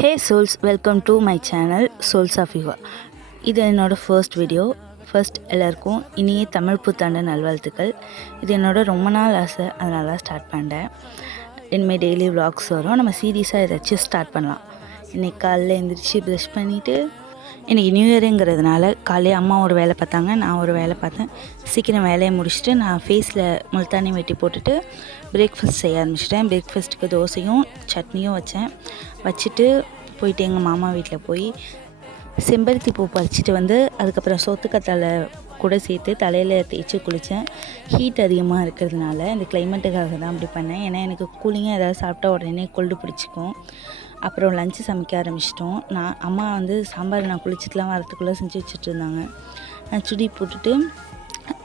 Hey souls, welcome to my channel souls of Yuva. இது என்னோடய first video. எல்லாருக்கும் இனிய தமிழ் புத்தாண்டு நல்வாழ்த்துக்கள். இது என்னோடய ரொம்ப நாள் ஆசை, அதனால ஸ்டார்ட் பண்ணிட்டேன். இனிமேல் டெய்லி விலாக்ஸ் வரும். நம்ம சீரியஸாக ஏதாச்சும் ஸ்டார்ட் பண்ணலாம். இன்றைக்கி காலையில் எழுந்திரிச்சு ப்ரஷ் பண்ணிவிட்டு, இன்றைக்கி நியூ இயருங்கிறதுனால காலையில் அம்மா ஒரு வேலை பார்த்தாங்க, நான் ஒரு வேலை பார்த்தேன். சீக்கிரம் வேலையை முடிச்சுட்டு நான் ஃபேஸில் முல்தானி வெட்டி போட்டுட்டு பிரேக்ஃபாஸ்ட் செய்ய ஆரம்பிச்சிட்டேன். பிரேக்ஃபாஸ்ட்டுக்கு தோசையும் சட்னியும் வச்சுட்டு போயிட்டு எங்கள் மாமா வீட்டில் போய் செம்பருத்தி பூ பறிச்சிட்டு வந்து அதுக்கப்புறம் சோத்துக்கத்தாழை கூட சேர்த்து தலையில் தேய்ச்சி குளித்தேன். ஹீட் அதிகமாக இருக்கிறதுனால இந்த கிளைமேட்டுக்காக தான் அப்படி பண்ணேன். ஏன்னா எனக்கு கூலிங்காக ஏதாவது சாப்பிட்டா உடனே கொல்டு பிடிச்சிக்கும். அப்புறம் லஞ்சு சமைக்க ஆரம்பிச்சிட்டோம். அம்மா சாம்பார் நான் குளிச்சுட்டுலாம் வரத்துக்குள்ளே செஞ்சு வச்சுட்டு இருந்தாங்க. நான் சுடி போட்டுட்டு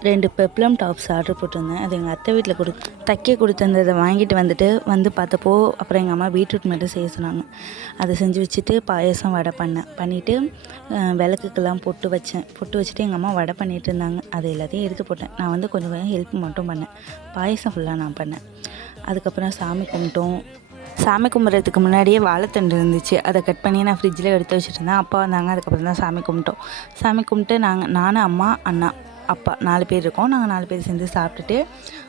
2 பெப்ளம் டாப்ஸ் ஆர்டர் போட்டிருந்தேன். அது எங்கள் அத்தை வீட்டில் தைக்க கொடுத்துருந்ததை வாங்கிட்டு வந்து பார்த்தப்போ அப்புறம் எங்கள் அம்மா பீட்ரூட் மட்டும் செய்ய சொன்னாங்க. அதை செஞ்சு வச்சுட்டு பாயசம் வடை பண்ணிவிட்டு விளக்குக்கெல்லாம் பொட்டு வச்சுட்டு எங்கள் அம்மா வடை பண்ணிகிட்டு இருந்தாங்க. அது எல்லாத்தையும் எடுத்து போட்டேன். நான் கொஞ்சம் ஹெல்ப் மட்டும் பண்ணேன். பாயசம் ஃபுல்லாக நான் பண்ணேன். அதுக்கப்புறம் சாமி கும்பிட்றதுக்கு முன்னாடியே வாழைத்தண்டு இருந்துச்சு. அதை கட் பண்ணி நான் ஃப்ரிட்ஜில் எடுத்து வச்சுட்டு இருந்தேன். அப்பா வந்தாங்க. அதுக்கப்புறம் தான் சாமி கும்பிட்டு நானும் அம்மா அண்ணா அப்பா 4 பேர் இருக்கோம். நாங்கள் 4 பேர் சேர்ந்து சாப்பிட்டுட்டு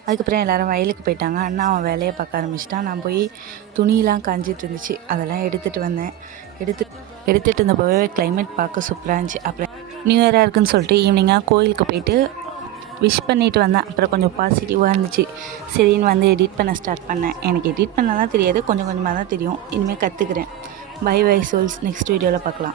அதுக்கப்புறம் எல்லோரும் வயலுக்கு போயிட்டாங்க. அண்ணா அவன் வேலையை பார்க்க ஆரம்பிச்சிட்டான். நான் போய் துணியெலாம் காஞ்சிட்டு இருந்துச்சு, அதெல்லாம் எடுத்துகிட்டு வந்தேன். எடுத்துகிட்டு இருந்தப்போவே கிளைமேட் பார்க்க சூப்பராக இருந்துச்சு. அப்புறம் நியூ இயராக இருக்குன்னு சொல்லிட்டு ஈவினிங்காக கோயிலுக்கு போயிட்டு விஷ் பண்ணிவிட்டு வந்தேன். அப்புறம் கொஞ்சம் பாசிட்டிவாக இருந்துச்சு. சரின்னு எடிட் பண்ண ஸ்டார்ட் பண்ணேன். எனக்கு எடிட் பண்ணலாம் தெரியாது, கொஞ்சமாக தான் தெரியும். இனிமேல் கற்றுக்கிறேன். பை சோல்ஸ், நெக்ஸ்ட் வீடியோவில் பார்க்கலாம்.